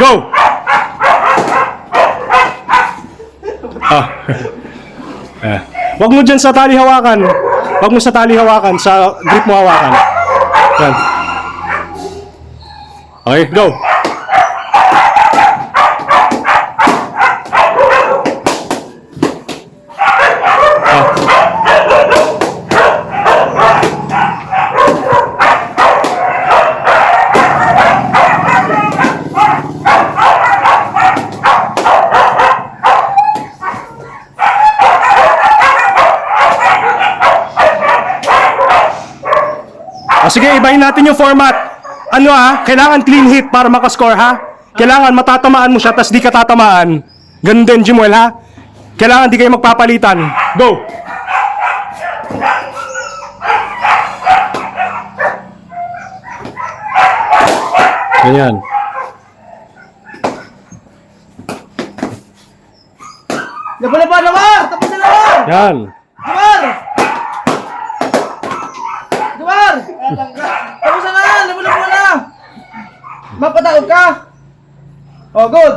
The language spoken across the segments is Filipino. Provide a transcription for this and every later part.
Go! Wag mo dyan sa tali hawakan. Wag mo sa tali hawakan. Sa grip mo hawakan. Yan. Okay, go! Sige, ibahin natin yung format. Ano kailangan clean hit para makascore ha? Kailangan matatamaan mo siya, tas di ka tatamaan. Ganun din, Jimuel ha? Kailangan di kayo magpapalitan. Go! Ganyan. Laban, Lamar! Tapos na Lamar! Yan. Lamar! Lamar! Tapos na! Laban na! Mapataod ka! Oh, good!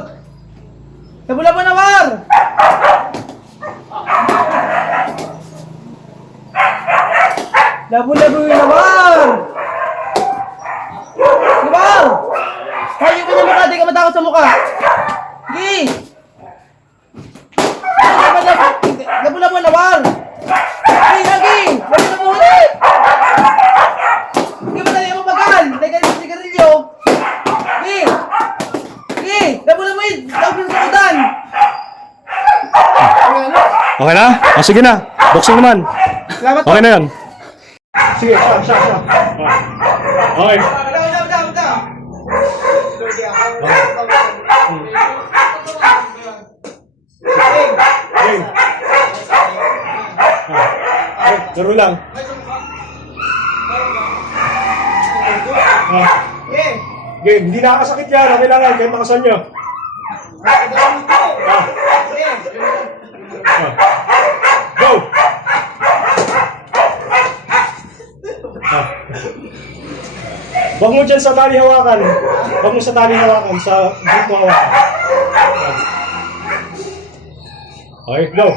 Laban, Lamar! Laban, Lamar! Lamar! Hayo ka na mukha, di ka matakot sa mukha! Gi! Laban, Lamar! Gi! Laban ulit! Hindi mo na yung mabagal! Teka rin sa sigarilyo! Gi! Gi! Laban mo yun! Laban sa kudan! Okay na? Sige na. Boxing naman. Salamat po! Okay na yan. Sige, siya. Okay. Laro lang. Game, hindi nakakasakit yan. Okay lang yan, kahit makasan nyo. Go! Huwag mo dyan sa tali hawakan. Huwag mo sa tali hawakan. Sa grip mo hawakan. Okay, go!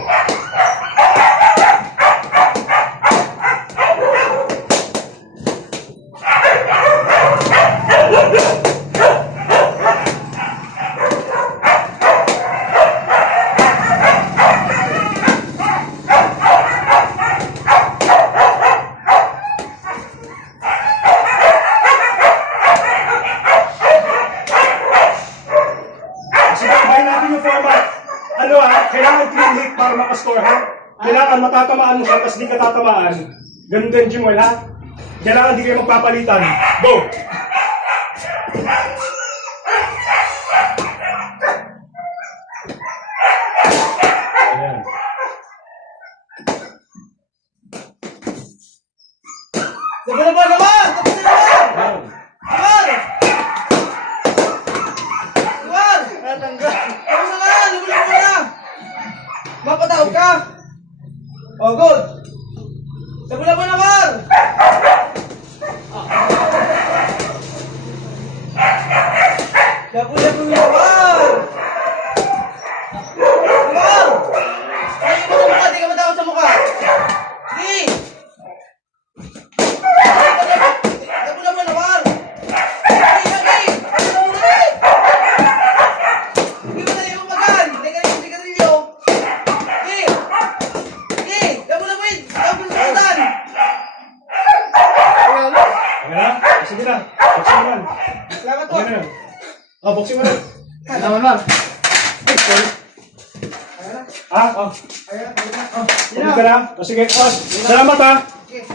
Kailangan clean hit para makascore ha? Kailangan matatamaan mo siya, tapos di ka tatamaan. Ganun din, Jimuel ha? Kailangan di kayo magpapalitan. Go! Ayan. Laban! Tapos na Lamar! Lamar! Lamar! Tapos na! Laban na! Mapataod ka! Oh, good! Laban, Lamar! Laban, Lamar! Lamar! Ayaw mo sa mukha, di ka matakot sa mukha! Di! Laban, Lamar! Di! Hindi mo na yung magal! Teka rin yung sigarilyo! Gi! Gi! Laban mo yun! Laban sa kudan! Okay na? Sige na. Boxing naman. Salamat po! Okay na yan. Oh, boxing mo na. Lamar! Ay, sorry. Ayan na! Ah, oh. Ayan na! Ulit ka na? Oh, sige. Oh, salamat ha. Okay.